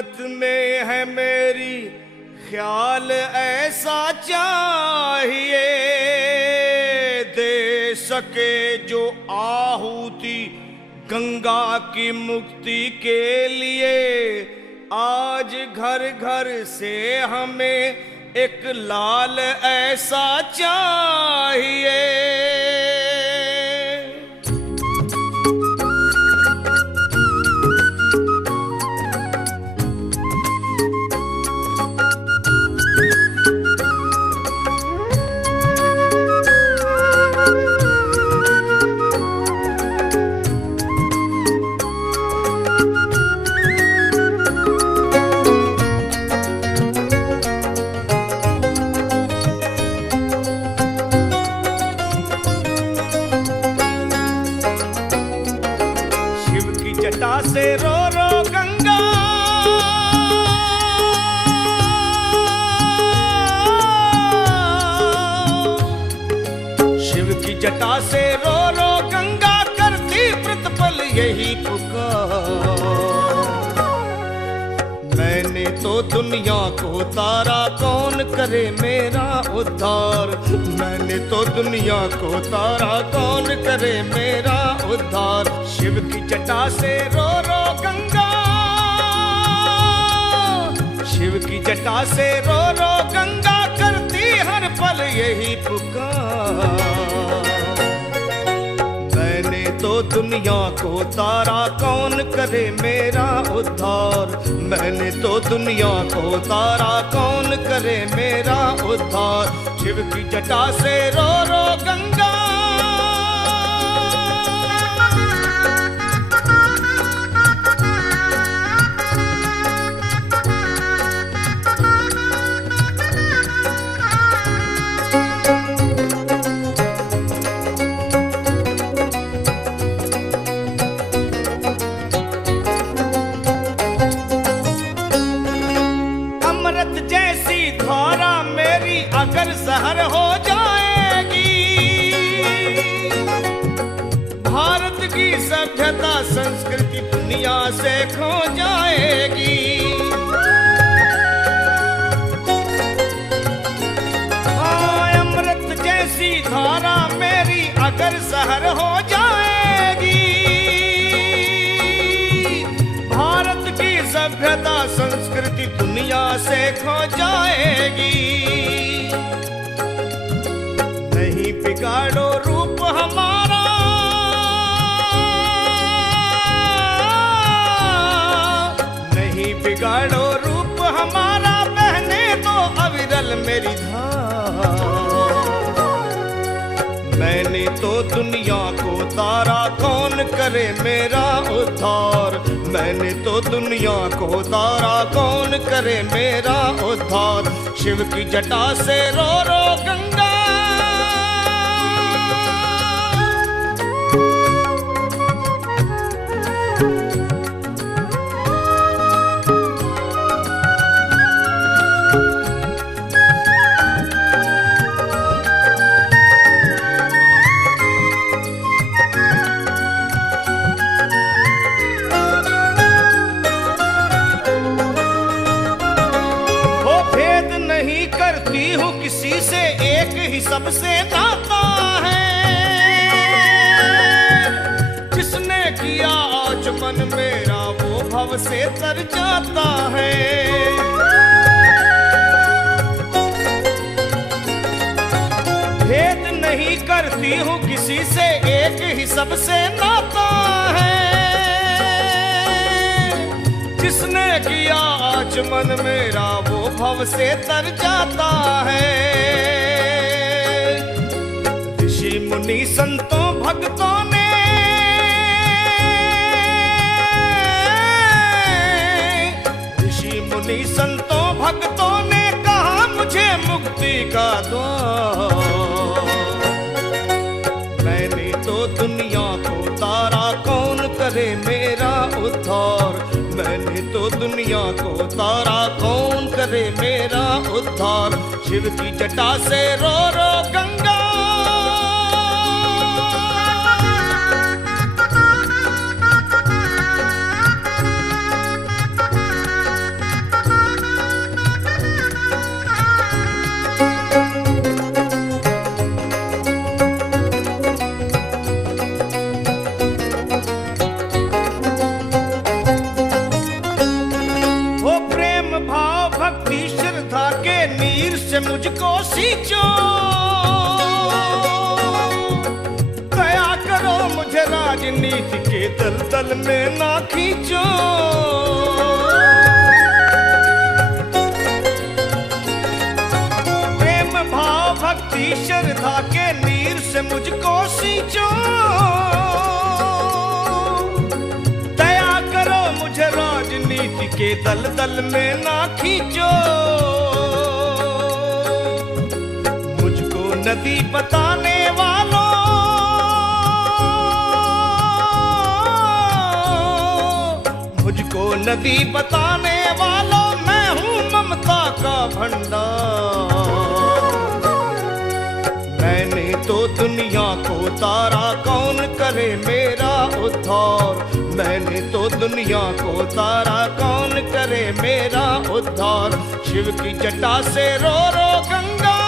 हिम्मत में है मेरी, ख्याल ऐसा चाहिए, दे सके जो आहुति गंगा की मुक्ति के लिए। आज घर घर से हमें एक लाल ऐसा चाहिए। जटा से रो रो गंगा, शिव की जटा से रो रो गंगा, करती प्रतिपल यही पुकार। मैंने तो दुनिया को तारा, कौन करे मेरा उद्धार। मैंने तो दुनिया को तारा, कौन करे मेरा उद्धार। शिव की जटा से रो रो गंगा, शिव की जटा से रो रो गंगा, करती हर पल यही पुकार। मैंने तो दुनिया को तारा, कौन करे मेरा उद्धार। मैंने तो दुनिया को तारा, कौन करे मेरा उद्धार। शिव की जटा से रो रो गंगा, जैसी धारा मेरी अगर जहर हो जाएगी, भारत की सभ्यता संस्कृति दुनिया से खो जाएगी। हाँ, अमृत जैसी धारा मेरी अगर जहर हो जाएगी, भारत की सभ्यता संस्कृति दुनिया से खो जाएगी। नहीं बिगाड़ो रूप हमारा, नहीं बिगाड़ो रूप हमारा, बहने तो अविरल मेरी धार। मैंने तो दुनिया को तारा, कौन करे मेरा उद्धार। मैंने तो दुनिया को तारा, कौन करे मेरा उद्धार। शिव की जटा से रो रो गंगा, करती हूँ किसी से, एक ही सबसे नाता है। जिसने किया आज मन मेरा, वो भव से तर जाता है। भेद नहीं करती हूँ किसी से, एक ही सबसे नाता है। जिसने किया आज मन मेरा, वो भव से तर जाता है। ऋषि मुनि संतों भक्तों ने, ऋषि मुनि संतों भक्तों ने कहा मुझे मुक्ति का द्वार। मैंने तो दुनिया को तारा, कौन करे मेरा उद्धार। मैंने तो दुनिया को तारा, कौन करे मेरा उद्धार। शिव की जटा से रो रो गंगा, भाव भक्ति श्रद्धा के नीर से मुझको सींचो, दया करो मुझे राजनीति के दलदल में ना खींचो। प्रेम भाव भक्ति श्रद्धा के नीर से मुझको सींचो, दया करो मुझे राजनीति के दलदल में ना खींचो। मुझको नदी बताने वालों, मुझको नदी बताने वालों, मैं हूँ ममता का भंडार। मैंने तो दुनिया को तारा, कौन करे मेरा उद्धार। मैंने तो दुनिया को तारा, कौन करे मेरा उद्धार। शिव की जटा से रो रो गंगा,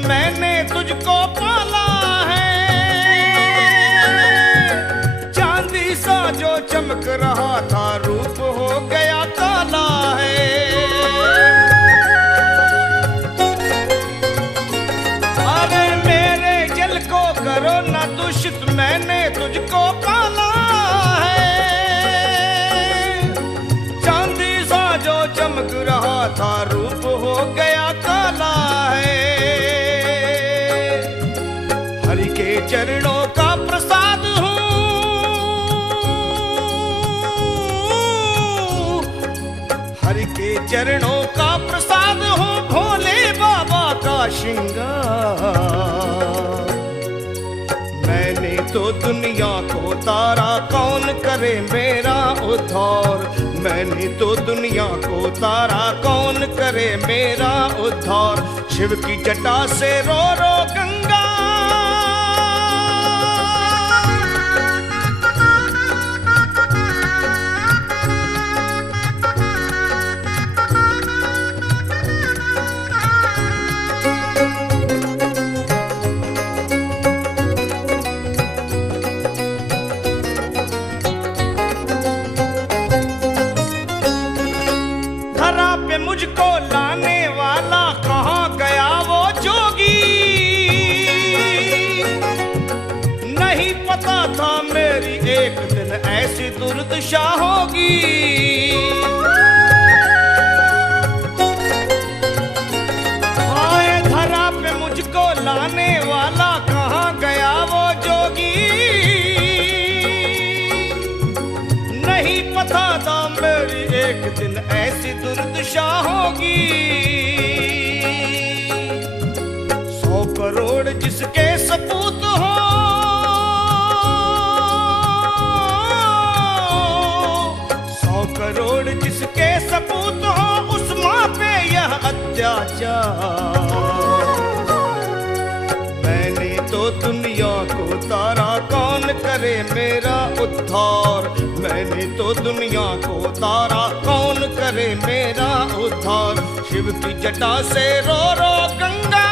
मैंने तुझको पाला है। चांदी सा जो चमक रहा था, रूप हो गया काला है। अरे मेरे जल को करो न दूषित, मैंने तुझको पाला है। चांदी सा जो चमक रहा था, रूप हो गया काला है। हरि के चरणों का प्रसाद हूँ, हरि के चरणों का प्रसाद हूँ, भोले बाबा का श्रृंगार। मैंने तो दुनिया को तारा, कौन करे मेरा उद्धार। मैंने तो दुनिया को तारा, कौन करे मेरा उद्धार। शिव की जटा से रो रो गंगा, मुझको लाने वाला कहाँ गया वो जोगी। नहीं पता था मेरी एक दिन ऐसी दुर्दशा होगी। आए धरा पे मुझको लाने वाला कहाँ गया वो जोगी। नहीं पता था मेरी एक दिन ऐसी दुर्दशा होगी। 100 करोड़ जिसके सपूत हो, 100 करोड़ जिसके सपूत हो, उस माँ पे यह अत्याचार। मैंने तो दुनिया को तारा, कौन करे मेरा उद्धार। मैंने तो दुनिया को तारा, कौन करे मेरा उद्धार। शिव की जटा से रो रो गंगा,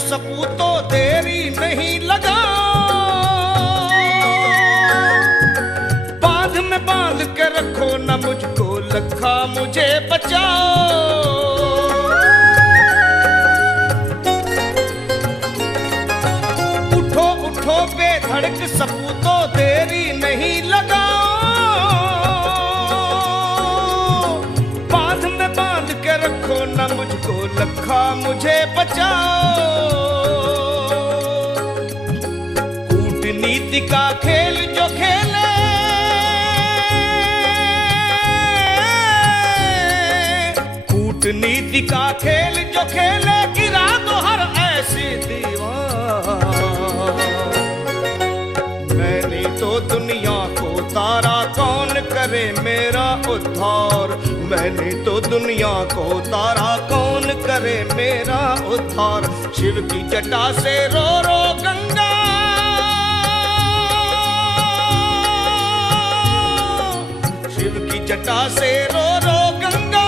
सपूतो देरी नहीं लगा। बांध में बांध के रखो न मुझको, लखा मुझे बचाओ। उठो उठो बेधड़क सपूतो, देरी नहीं लगा। बांध में बांध के रखो न मुझको, लखा मुझे बचाओ। कूटनीति का खेल जो खेले, कूटनीति का खेल जो खेले, गिरा दो हर ऐसी दीवार। मैंने तो दुनिया को तारा, कौन करे मेरा उद्धार। मैंने तो दुनिया को तारा, कौन करे मेरा उद्धार। शिव की जटा से रो रो गंगा, शिव की जटा से रो रो गंगा।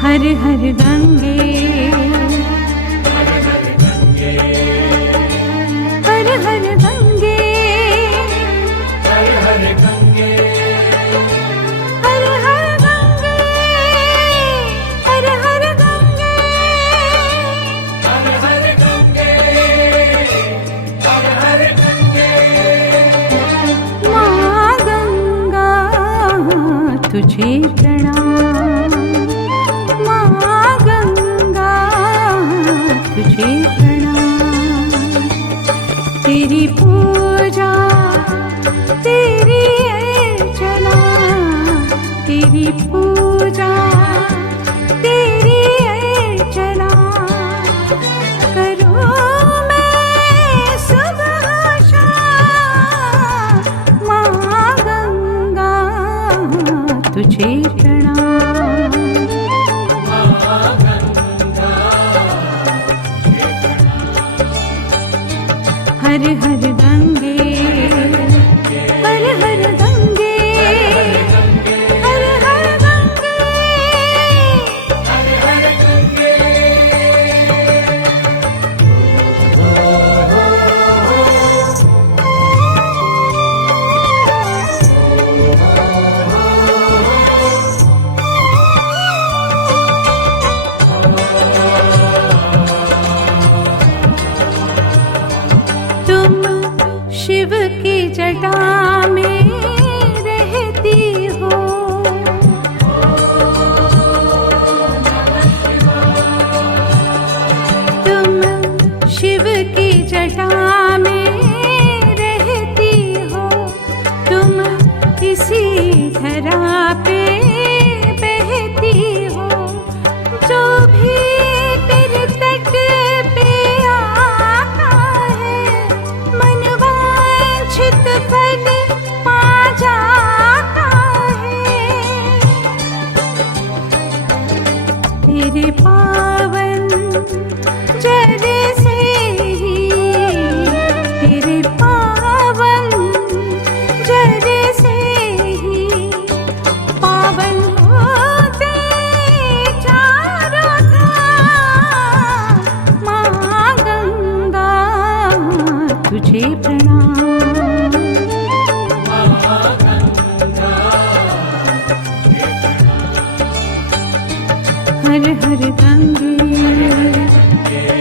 हर हर गंगे, हर हर गंगे, हर हर गंगे, हर हर गंगे, हर हर गंगे, हर हर गंगे, हर हर गंगे, हर हर गंगे। माँ गंगा तुझे प्रणाम, माँ गंगा तुझे प्रणाम। तेरी पूजा, तेरी अर्चना, तेरी पूजा, तेरी अर्चना करूँ मैं सुबह शाम। माँ गंगा तुझे प्रणाम। हर हर गंगे, हर हर गंगे, हर हर गंगे, हर हर गंगे। शिव की जटा में रहती हो, तुम शिव की जटा में रहती हो। तुम इसी धरा पे बहती हो। जो भी तेरे तट पे आता है, मनवांछित फल पा जाता है। तेरे पावन जल से ही, तेरे पावन जल से ही पावन होते चारों धाम। माँ गंगा तुझे प्रणाम। हर हर गंगे,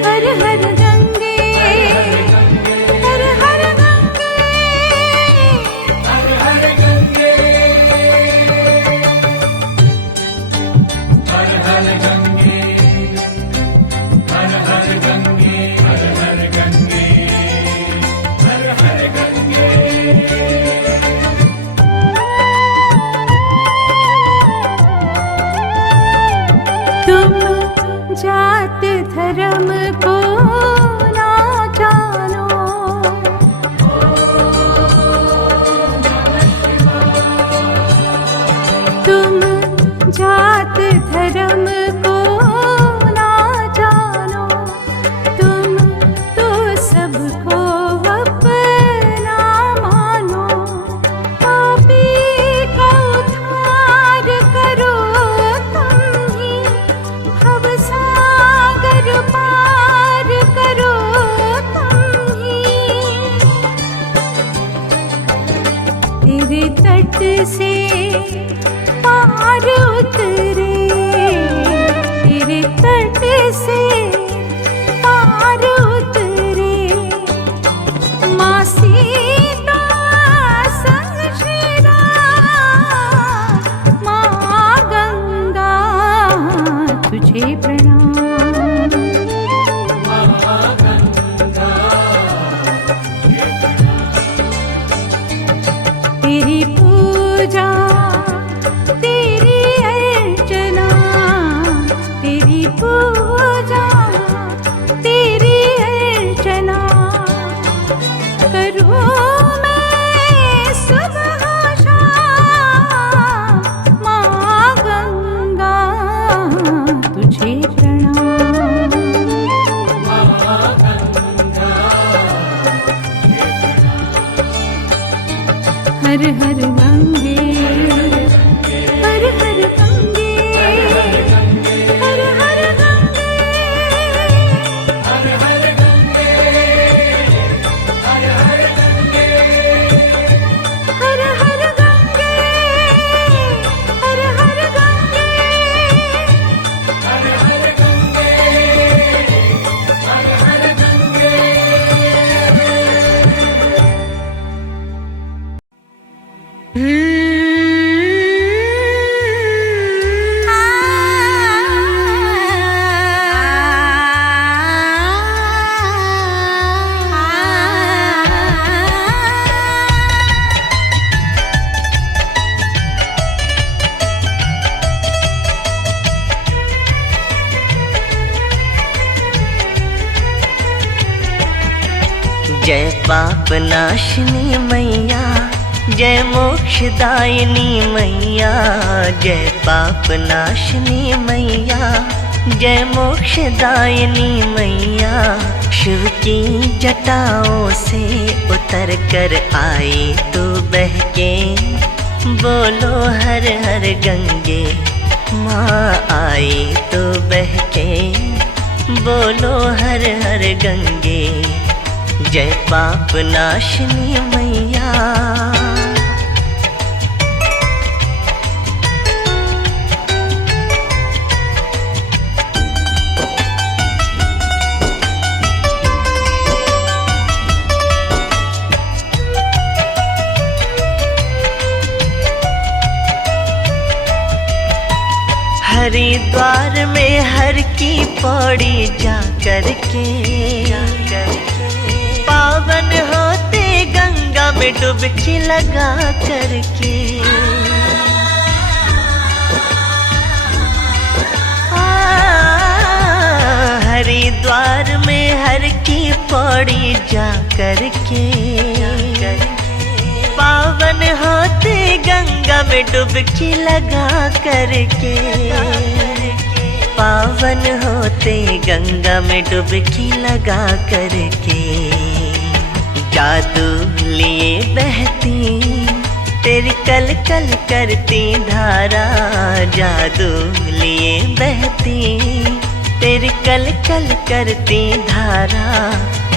हर हर गंगे, हर हर गंगे, हर हर गंगे, हर हर गंगे, हर हर गंगे, हर हर गंगे, हर हर गंगे। तुम जात धर्म को ना जानो, तुम जात धर्म को ना जानो। तुम तो सबको अपना मानो। पापी का उद्धार करो तुम ही, भवसागर पार करो तुम ही। तेरे तट से पार उतरे, तेरे तट से पार हर हर गंगे, हर हर गंगे, हर हर गंगे, हर हर गंगे, हर हर गंगे, हर हर गंगे, हर हर गंगे, हर हर गंगे, हर हर गंगे, हर हर गंगे। जय पाप नाशिनी मैया, जय मोक्षदायिनी मैया, जय पाप नाशिनी मैया, जय मोक्षदायिनी मैया। शिव की जटाओं से उतर कर आई तू बहके, बोलो हर हर गंगे। माँ आई तू बहके, बोलो हर हर गंगे। जय पाप नाशिनी मैया। हरिद्वार में हर की पौड़ी जा कर के पावन होते गंगा में डुबकी लगा करके। हरिद्वार में हर की पौड़ी जा करके पावन होते गंगा में डुबकी लगा करके। पावन होते गंगा में डुबकी लगा करके। जादू लिए बहती तेरी कल कल करती धारा, जादू लिए बहती तेरी कल कल करती धारा।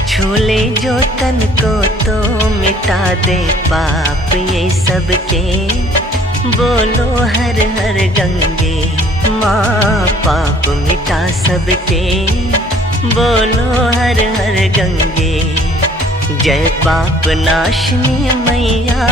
छूले जो तन को तो मिटा दे पाप ये सबके, बोलो हर हर गंगे। माँ पाप मिटा सबके, बोलो हर हर गंगे। जय पाप नाशिनी मैया।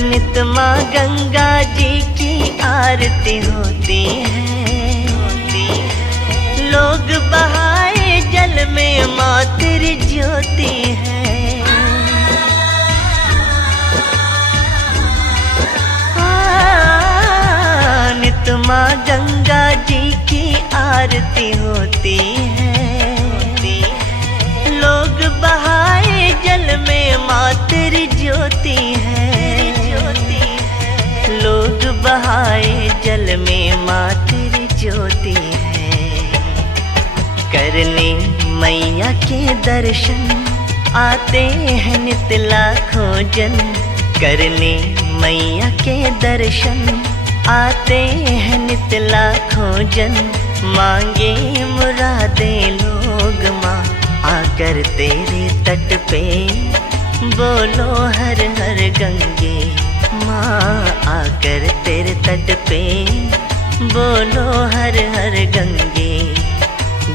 नित माँ गंगा जी की आरती होती है, लोग बहाए जल में माँ तेरी ज्योति है। नित माँ गंगा जी की आरती होती है, लोग बहाए जल में माँ तेरी ज्योति है। लोग बहाए जल में माँ तेरी ज्योति है। करने मैया के दर्शन आते हैं नित लाखों जन। करने मैया के दर्शन आते हैं नित लाखों जन। मांगे मुरादे लोग माँ आकर तेरे तट पे, बोलो हर हर गंगे। माँ आकर तेरे तट पे, बोलो हर हर गंगे।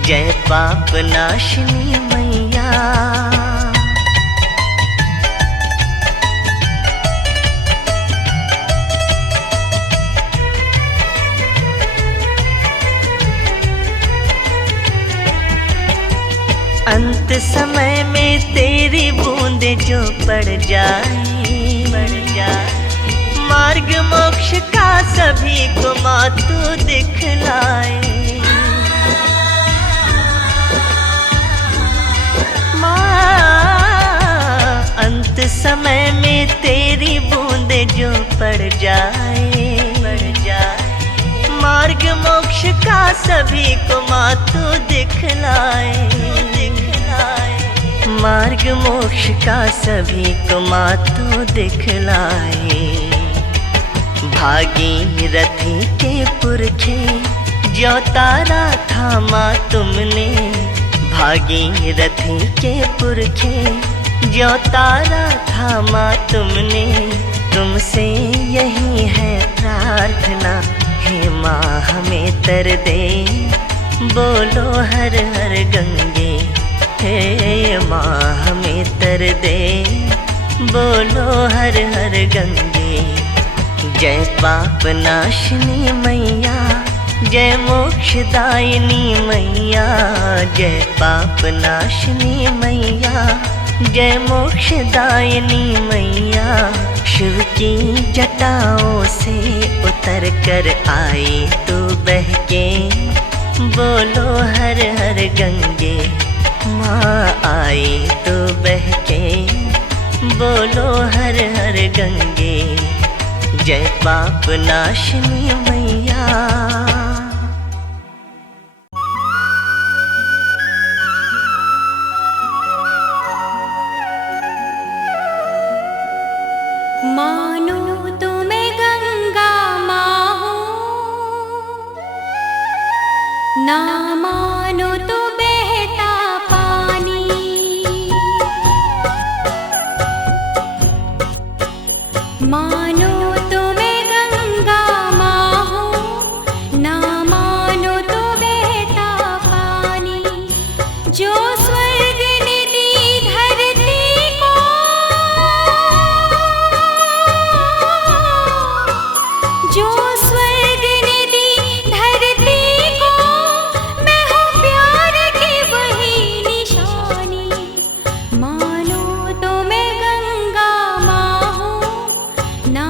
जय पाप नाशिनी मैया। अंत समय में तेरी बूंदे जो पड़ जाए, मार्ग मोक्ष का सभी को माँ तू दिखलाए। माँ अंत समय में तेरी बूंदे में जो पड़ जाए मार्ग मोक्ष का सभी को माँ तू दिखलाए मार्ग मोक्ष का सभी को माँ तू दिखलाए भागीरथी के पुरखे जो तारा था माँ तुमने भागीरथी के पुरखे जो तारा था माँ तुमने तुमसे यही है प्रार्थना हे माँ हमें तर दे बोलो हर हर गंगे हे माँ हमें तर दे बोलो हर हर गंगे जय पाप नाशनी मैया जय मोक्षदायिनी मैया जय पाप नाशनी मैया जय मोक्षदायिनी मैया शिव की जटाओं से उतर कर आई तू बहके बोलो हर हर गंगे माँ आई तू बहके बोलो हर हर गंगे जय पाप नाशनी मैया मानो तुम्हें गंगा माँ हो ना मानो तो बहता पानी मानो तुम्हें गंगा माँ हो ना मानो तो बहता पानी जो स्वर्ग ने दी धरती को जो स्वर्ग ने दी धरती को मैं हूँ प्यार की वही निशानी मानो तो मैं गंगा माँ हूँ ना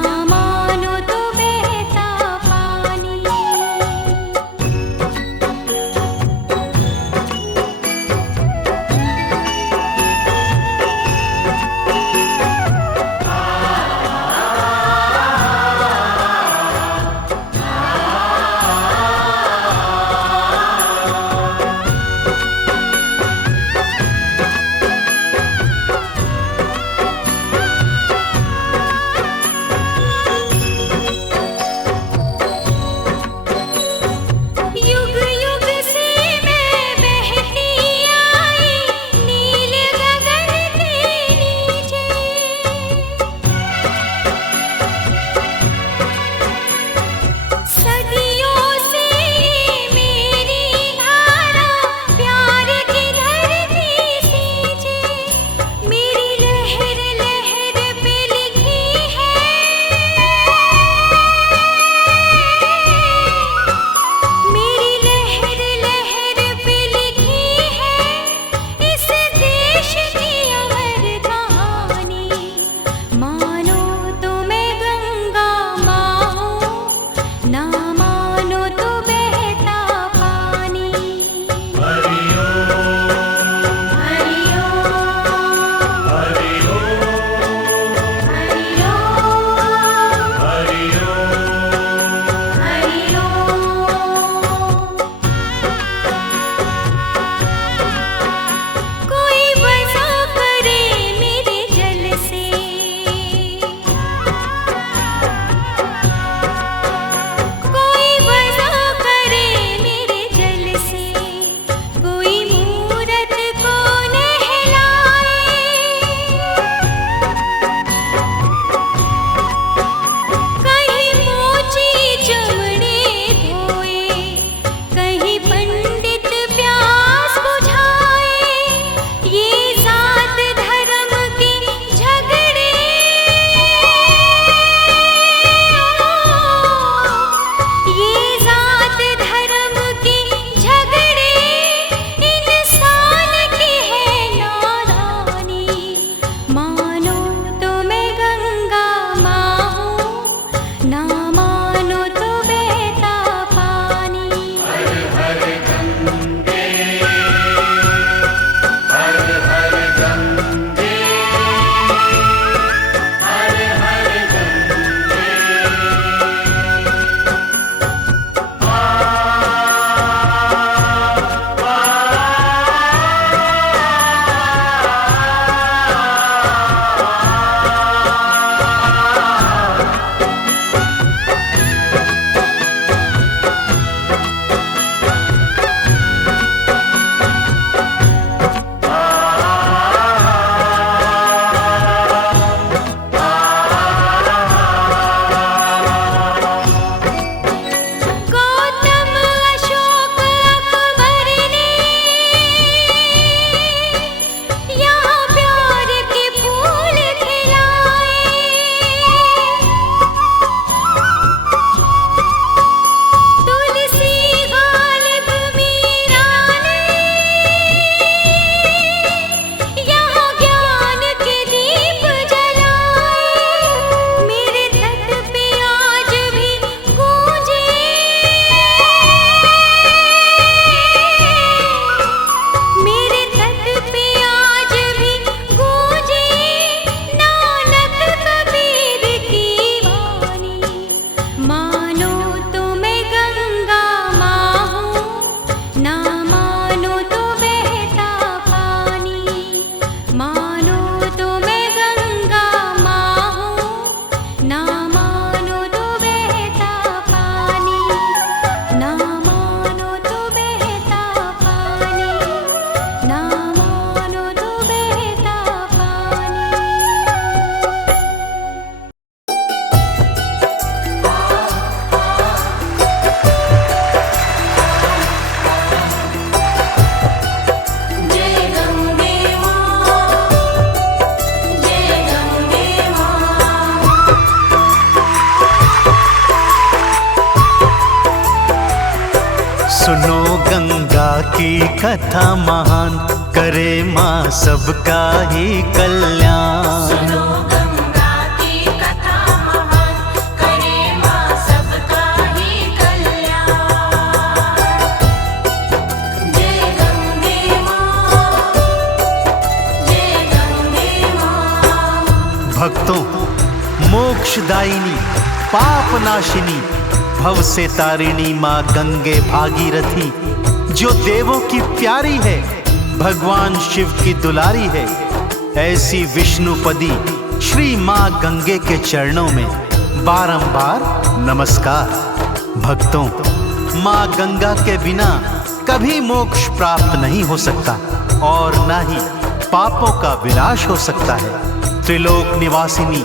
की कथा महान, करे माँ सबका ही कल्याण। सुनो गंगा की कथा महान, करे माँ सबका ही कल्याण। जय गंगे माँ, जय गंगे माँ। भक्तों, मोक्षदायिनी, पाप नाशिनी, भव से तारिणी माँ गंगे भागीरथी, जो देवों की प्यारी है, भगवान शिव की दुलारी है, ऐसी विष्णुपदी श्री माँ गंगे के चरणों में बारंबार नमस्कार। भक्तों, माँ गंगा के बिना कभी मोक्ष प्राप्त नहीं हो सकता और न ही पापों का विनाश हो सकता है। त्रिलोक निवासिनी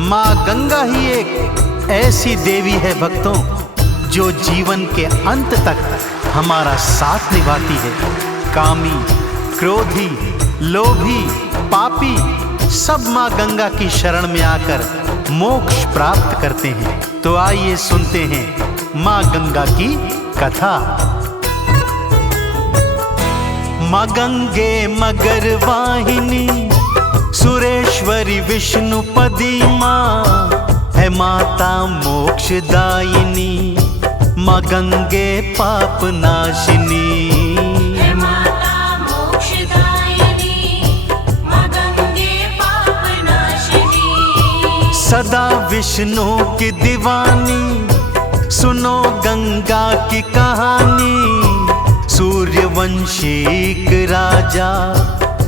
माँ गंगा ही एक ऐसी देवी है भक्तों, जो जीवन के अंत तक हमारा साथ निभाती है। कामी, क्रोधी, लोभी, पापी सब माँ गंगा की शरण में आकर मोक्ष प्राप्त करते हैं। तो आइए सुनते हैं माँ गंगा की कथा। माँ गंगे मगर वाहिनी, सुरेश्वरी विष्णुपदी माँ है माता मोक्षदायिनी, माँ गंगे पाप नाशिनी। है माता मोक्षदायिनी, माँ गंगे पाप नाशिनी। सदा विष्णु की दीवानी, सुनो गंगा की कहानी। सूर्यवंशी एक राजा,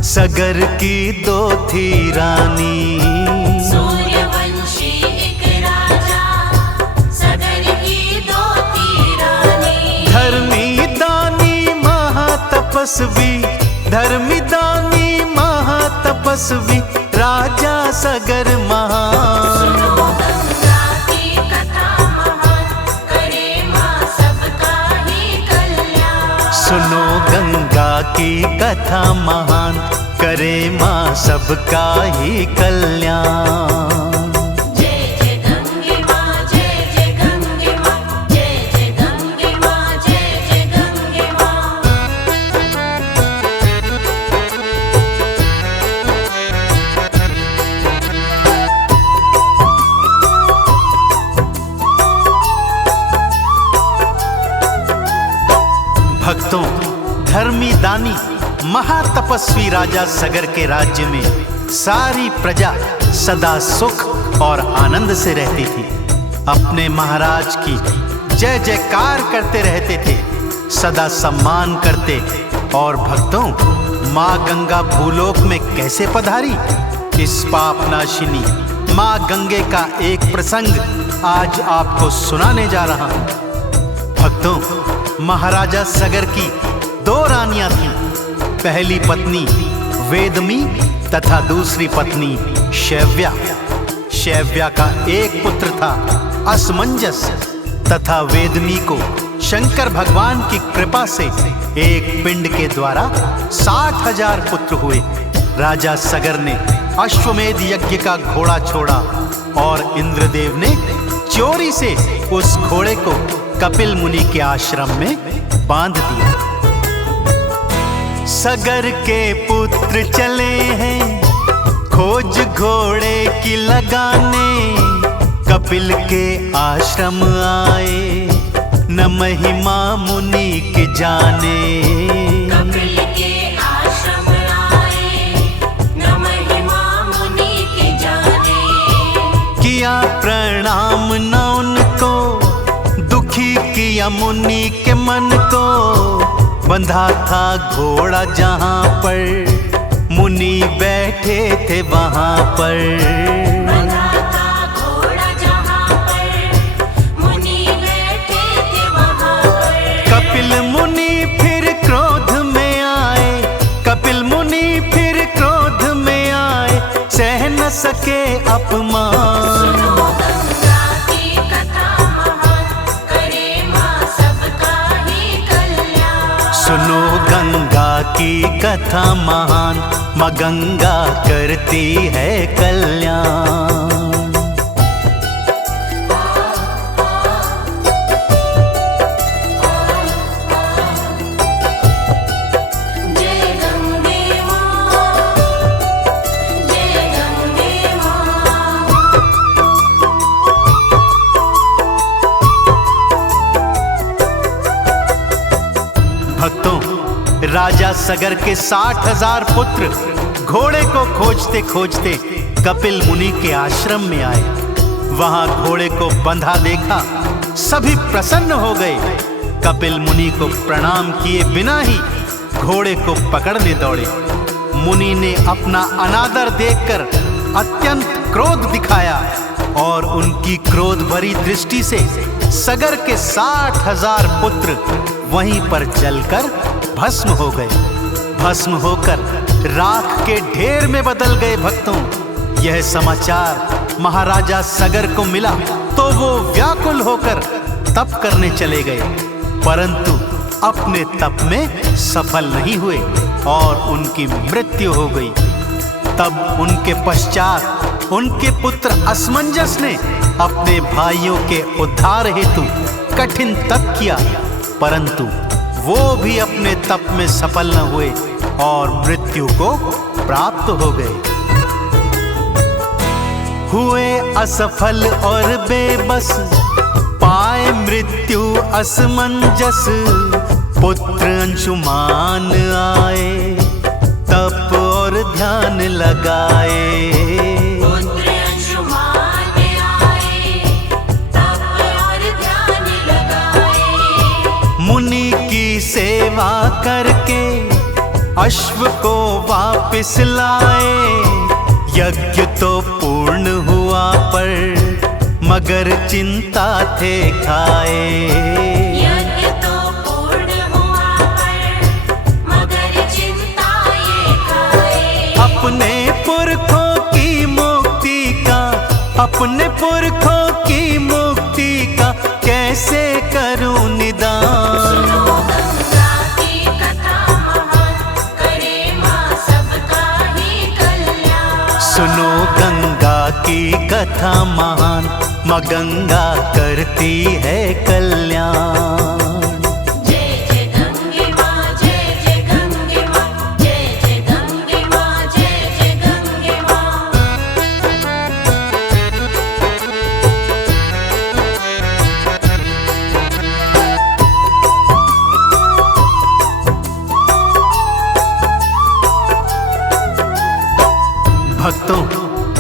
सगर की दो थी रानी। सूर्यवंशी एक राजा, सगर की दो थी रानी। धर्मी दानी महातपस्वी, धर्मी दानी महातपस्वी, राजा सगर महान। सुनो गंगा की कथा महान, करे माँ सबका ही कल्याण। सुनो गंगा की कथा महान, करे माँ सबका ही कल्याण। जय जय गंगे माँ, जय जय गंगे माँ, जय जय गंगे माँ, जय जय गंगे माँ। भक्तों, धर्मी दानी महातपस्वी राजा सगर के राज्य में सारी प्रजा सदा सुख और आनंद से रहती थी। अपने महाराज की जय जयकार करते रहते थे, सदा सम्मान करते। और भक्तों, माँ गंगा भूलोक में कैसे पधारी, इस पापनाशिनी माँ गंगे का एक प्रसंग आज आपको सुनाने जा रहा हूँ। भक्तों, महाराजा सगर की दो रानियां थीं। पहली पत्नी वेदमी तथा दूसरी पत्नी शैव्या। शैव्या का एक पुत्र था असमंजस, तथा वेदमी को शंकर भगवान की कृपा से एक पिंड के द्वारा 60,000 पुत्र हुए। राजा सगर ने अश्वमेध यज्ञ का घोड़ा छोड़ा और इंद्रदेव ने चोरी से उस घोड़े को कपिल मुनि के आश्रम में बांध दिया। सगर के पुत्र चले हैं खोज घोड़े की लगाने, कपिल के आश्रम आए न महिमा मुनि की जाने। कपिल के आश्रम आए, न महिमा मुनि की जाने। किया प्रणाम न उनको, दुखी किया मुनि के मन को। बंधा था घोड़ा जहाँ पर, मुनि बैठे थे वहाँ पर। बंधा था घोड़ा जहाँ पर, मुनि बैठे थे वहाँ पर। कपिल मुनि फिर क्रोध में आए, कपिल मुनि फिर क्रोध में आए, सह न सके अपमान। सुनो गंगा की कथा महान, करे माँ सबका ही कल्याण। सुनो गंगा की कथा महान, माँ गंगा करती है कल्याण। सगर के 60,000 पुत्र घोड़े को खोजते खोजते कपिल मुनि के आश्रम में आए। वहां घोड़े को बंधा देखा, सभी प्रसन्न हो गए। कपिल मुनि को प्रणाम किए बिना ही घोड़े को पकड़ने दौड़े। मुनि ने अपना अनादर देखकर अत्यंत क्रोध दिखाया और उनकी क्रोध भरी दृष्टि से सगर के 60,000 पुत्र वहीं पर जलकर भस्म हो गए। भस्म होकर राख के ढेर में बदल गए। भक्तों, यह समाचार महाराजा सगर को मिला तो वो व्याकुल होकर तप करने चले गए, परंतु अपने तप में सफल नहीं हुए और उनकी मृत्यु हो गई। तब उनके पश्चात उनके पुत्र असमंजस ने अपने भाइयों के उद्धार हेतु कठिन तप किया, परंतु वो भी अपने तप में सफल न हुए और मृत्यु को प्राप्त हो गए। हुए असफल और बेबस, पाए मृत्यु असमंजस। पुत्र अंशुमान आए, तप और ध्यान लगाए। पुत्र अंशुमान आए, तप और ध्यान लगाए। मुनि की सेवा करके अश्व को वापिस लाए। यज्ञ तो पूर्ण हुआ पर मगर चिंता थे खाए। यज्ञ तो पूर्ण हुआ पर मगर चिंता ये खाए। अपने पुरखों की मुक्ति का, अपने पुरखों की मुक्ति का कैसे करूं निदान। सुनो गंगा की कथा महान, करे माँ सबका ही कल्याण। सुनो गंगा की कथा महान, माँ गंगा करती है कल्याण। जय जय गंगे माँ, जय जय गंगे माँ, जय जय गंगे माँ, जय जय गंगे माँ। भक्तों,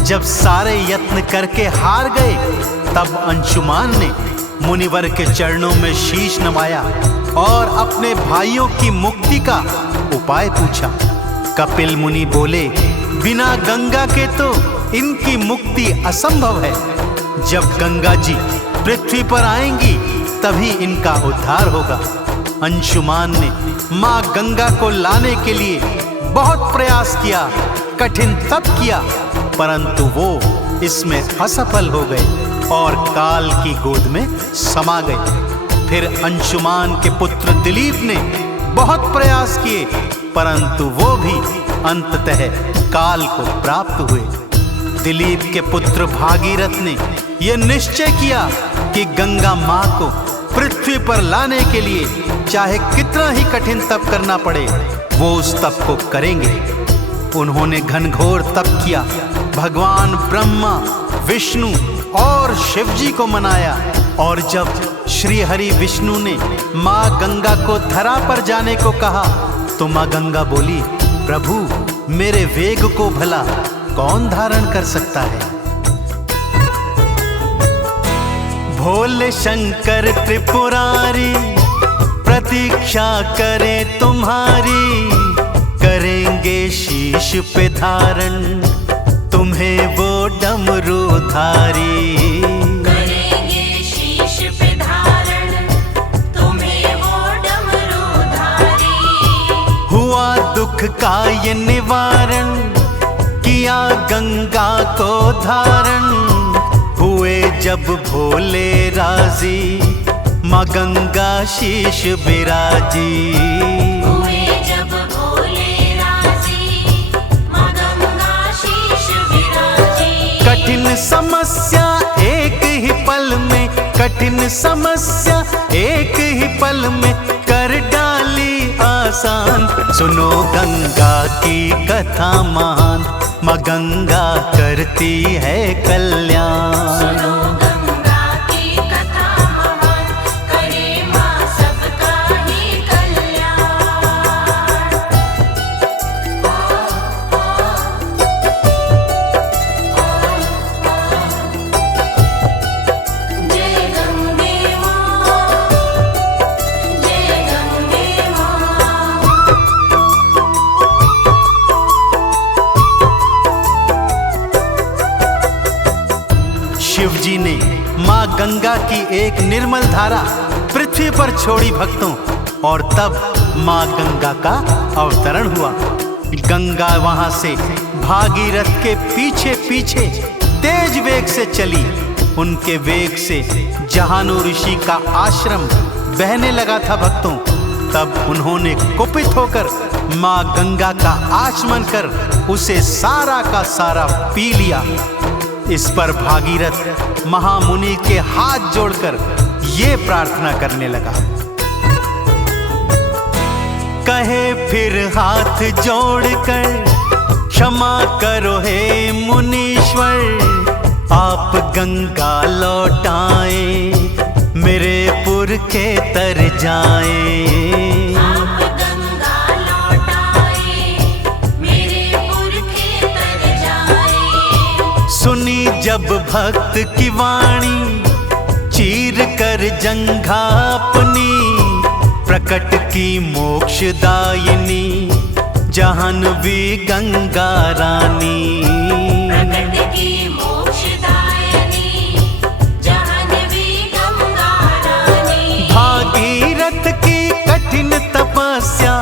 जब सारे यत्न करके हार गए, तब अंशुमान ने मुनिवर के चरणों में शीश नवाया और अपने भाइयों की मुक्ति का उपाय पूछा। कपिल मुनि बोले, बिना गंगा के तो इनकी मुक्ति असंभव है। जब गंगा जी पृथ्वी पर आएंगी तभी इनका उद्धार होगा। अंशुमान ने माँ गंगा को लाने के लिए बहुत प्रयास किया, कठिन तप किया, परंतु वो इसमें असफल हो गए और काल की गोद में समा गए। फिर अंशुमान के पुत्र दिलीप ने बहुत प्रयास किए, परंतु वो भी अंततः काल को प्राप्त हुए। दिलीप के पुत्र भागीरथ ने यह निश्चय किया कि गंगा माँ को पृथ्वी पर लाने के लिए चाहे कितना ही कठिन तप करना पड़े, वो उस तप को करेंगे। उन्होंने घनघोर तप किया, भगवान ब्रह्मा, विष्णु और शिव जी को मनाया। और जब श्री हरि विष्णु ने माँ गंगा को धरा पर जाने को कहा तो माँ गंगा बोली, प्रभु मेरे वेग को भला कौन धारण कर सकता है। भोले शंकर त्रिपुरारी प्रतीक्षा करें तुम्हारी, करेंगे शीश पे धारण तुम्हें वो डमरूधारी। करेंगे शीश पे धारण तुम्हें वो डमरूधारी। हुआ दुख का ये निवारण, किया गंगा को धारण। हुए जब भोले राजी, माँ गंगा शीश बिराजी। हुए जब भोले राजी, माँ गंगा शीश विराजी। कठिन समस्या एक ही पल में, कठिन समस्या एक ही पल में कर डाली आसान। सुनो गंगा की कथा महान, माँ गंगा करती है कल्याण। सुनो गंगा की कथा महान, करे माँ सबका ही कल्याण। शिव जी ने माँ गंगा की एक निर्मल धारा पृथ्वी पर छोड़ी भक्तों, और तब माँ गंगा का अवतरण हुआ। गंगा वहां से भागीरथ के पीछे पीछे तेज वेग से चली। उनके वेग से जहानु ऋषि का आश्रम बहने लगा था भक्तों। तब उन्होंने कुपित होकर माँ गंगा का आचमन कर उसे सारा का सारा पी लिया। इस पर भागीरथ महामुनि के हाथ जोड़कर ये प्रार्थना करने लगा। कहे फिर हाथ जोड़कर क्षमा करो हे मुनीश्वर, आप गंगा लौटाए मेरे पुरखे तर जाए। आप गंगा लौटाए मेरे पुरखे तर जाए। सुनी जब भक्त की वाणी चीर कर जंघा अपनी, प्रकट की मोक्षदायिनी जाह्नवी गंगा रानी। प्रकट की मोक्षदायिनी जाह्नवी गंगा रानी। भागीरथ की कठिन तपस्या,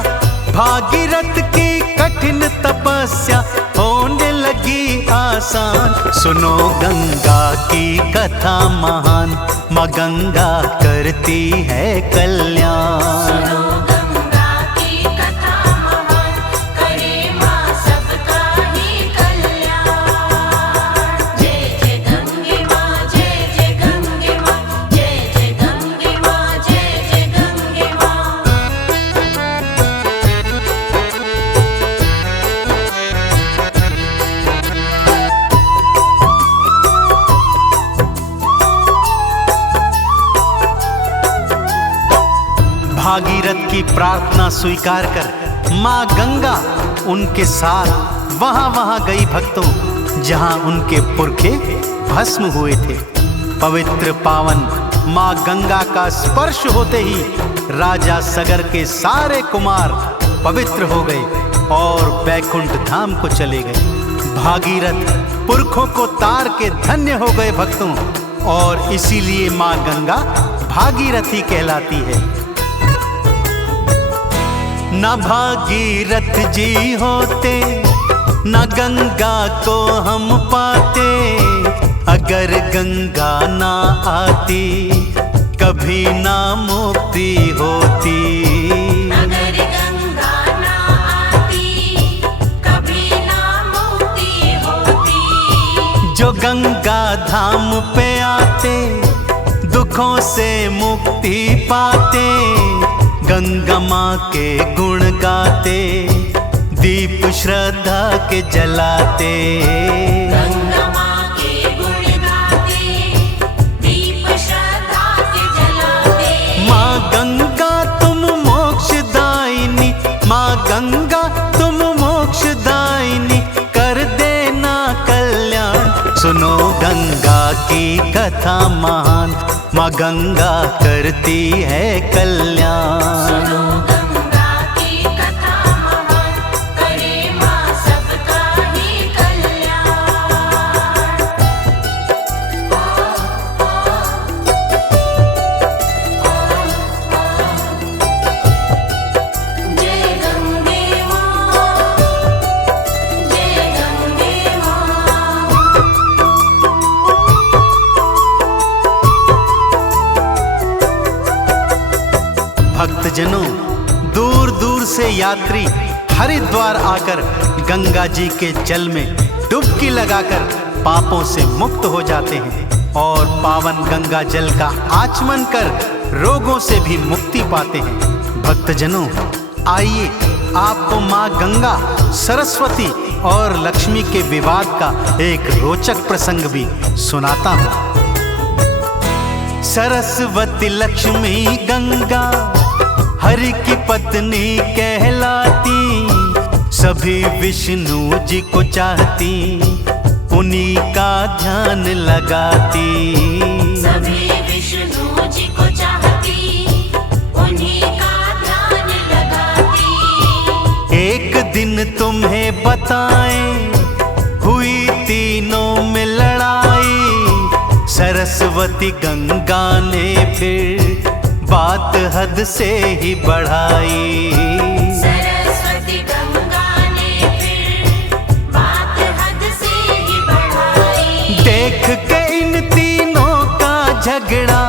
भागीरथ की कठिन तपस्या होने लगी आसान। सुनो गंगा की कथा महान, माँ गंगा करती है कल्याण। सुनो गंगा की कथा महान, करे माँ सबका ही कल्याण। जय जय गंगे माँ, जय जय गंगे माँ, जय जय गंगे माँ, जय जय गंगे माँ। भागीरथ की प्रार्थना स्वीकार कर माँ गंगा उनके साथ वहां गई भक्तों, जहां उनके पुरखे भस्म हुए थे। पवित्र पावन माँ गंगा का स्पर्श होते ही राजा सगर के सारे कुमार पवित्र हो गए और बैकुंठ धाम को चले गए। भागीरथ पुरखों को तार के धन्य हो गए भक्तों, और इसीलिए माँ गंगा भागीरथी कहलाती है। न भागीरथ जी होते न गंगा को हम पाते, अगर गंगा ना आती कभी ना मुक्ति होती। अगर गंगा ना आती कभी ना मुक्ति होती। जो गंगा धाम पे आते दुखों से मुक्ति पाते, गंगा माँ के गुण गाते दीप श्रद्धा के जलाते। गंगा माँ के गुण गाते दीप श्रद्धा के जलाते। माँ गंगा तुम मोक्षदायिनी, माँ गंगा तुम मोक्षदायिनी, कर देना कल्याण। सुनो गंगा की कथा महान, माँ गंगा करती है कल्याण। सुनो गंगा की कथा महान, करे माँ सबका ही कल्याण। जय गंगे माँ, जय गंगे माँ। भक्तजनों, दूर दूर से यात्री हरिद्वार आकर गंगा जी के जल में डुबकी लगाकर पापों से मुक्त हो जाते हैं और पावन गंगा जल का आचमन कर रोगों से भी मुक्ति पाते हैं। भक्तजनों, आइए आपको माँ गंगा, सरस्वती और लक्ष्मी के विवाद का एक रोचक प्रसंग भी सुनाता हूँ। सरस्वती लक्ष्मी गंगा हरि की पत्नी कहलाती, सभी विष्णु जी को चाहती, उन्हीं का ध्यान लगाती। सभी विष्णु जी को चाहती, उन्हीं का ध्यान लगाती। एक दिन तुम्हें बताएं, हुई तीनों में लड़ाई, सरस्वती गंगा ने फिर बात हद से ही बढ़ाई। सरस्वती गंगा ने फिर बात हद से ही बढ़ाई। देख के इन तीनों का झगड़ा,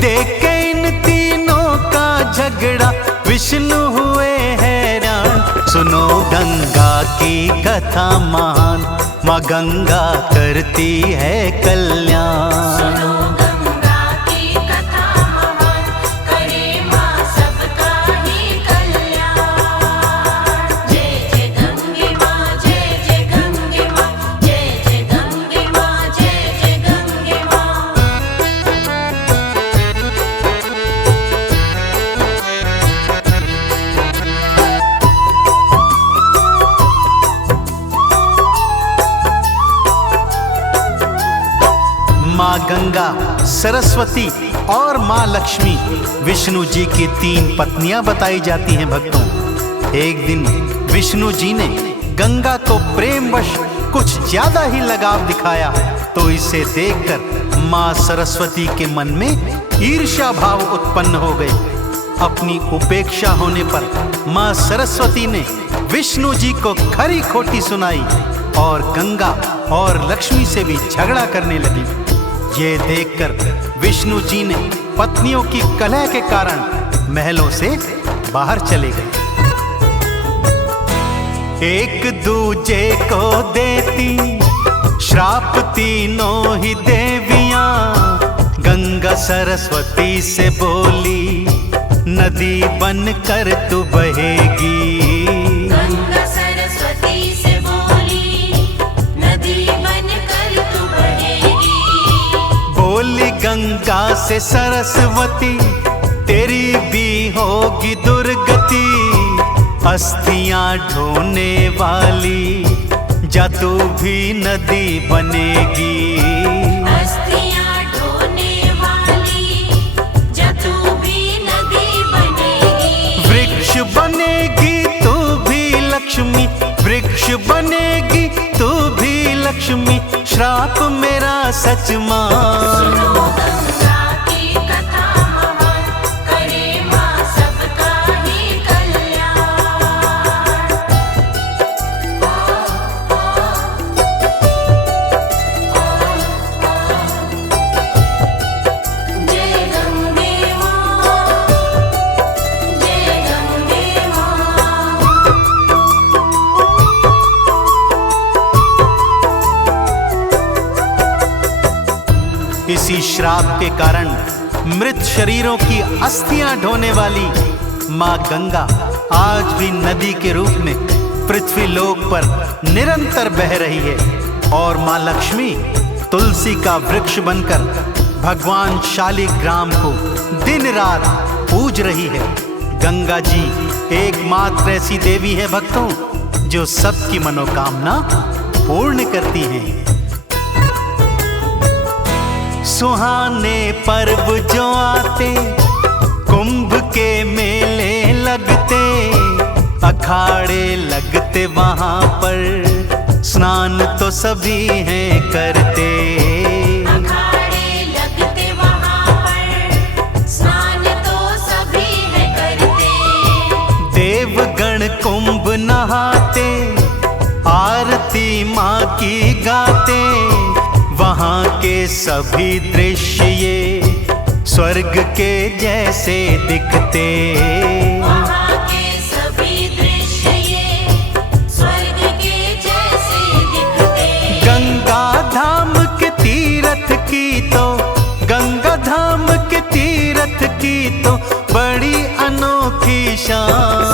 देख के इन तीनों का झगड़ा, विष्णु हुए हैरान। सुनो गंगा की कथा महान, माँ गंगा करती है कल्याण। सुनो गंगा की कथा महान, करे माँ सबका ही कल्याण। जय जय गंगे माँ, जय जय गंगे माँ, जय जय गंगे माँ, जय जय गंगे माँ। माँ गंगा, सरस्वती और माँ लक्ष्मी विष्णु जी की 3 पत्नियां बताई जाती हैं भक्तों। एक दिन विष्णु जी ने गंगा को प्रेमवश कुछ ज्यादा ही लगाव दिखाया, तो इसे देखकर माँ सरस्वती के मन में ईर्ष्या भाव उत्पन्न हो गए। अपनी उपेक्षा होने पर माँ सरस्वती ने विष्णु जी को खरी खोटी सुनाई और गंगा और लक्ष्मी से भी झगड़ा करने लगी। ये देखकर विष्णु जी ने पत्नियों की कलह के कारण महलों से बाहर चले गए। एक दूजे को देती श्राप तीनों ही देवियां, गंगा सरस्वती से बोली नदी बनकर तू बहेगी। गंगा सरस्वती से बोली नदी बनकर तू बहेगी। बोली गंगा से सरस्वती तेरी भी होगी दुर्गति, अस्थियां ढोने वाली जा तू भी नदी बनेगी। अस्थियां ढोने वाली जा तू भी नदी बनेगी। वृक्ष बनेगी तू भी लक्ष्मी, वृक्ष बनेगी तू भी लक्ष्मी, श्राप मेरा सच मान। सुनो गंगा की कथा महान, करे माँ सबका ही कल्याण। जय गंगे माँ, जय गंगे माँ। इसी श्राप के कारण मृत शरीरों की अस्थियां ढोने वाली माँ गंगा आज भी नदी के रूप में पृथ्वी लोक पर निरंतर बह रही है। और माँ लक्ष्मी तुलसी का वृक्ष बनकर भगवान शालिग्राम को दिन रात पूज रही है। गंगा जी एकमात्र ऐसी देवी है भक्तों जो सबकी मनोकामना पूर्ण करती हैं। सुहाने पर्व जो आते, कुंभ के मेले लगते, अखाड़े लगते वहां पर, स्नान तो सभी हैं करते। अखाड़े लगते वहाँ पर, स्नान तो सभी है करते। देवगण कुंभ नहाते, आरती माँ की गाते, वहाँ के सभी दृश्य ये स्वर्ग के जैसे दिखते। वहाँ के सभी दृश्य ये स्वर्ग के जैसे दिखते। गंगा धाम के तीरथ की तो, गंगा धाम के तीरथ की तो बड़ी अनोखी शान।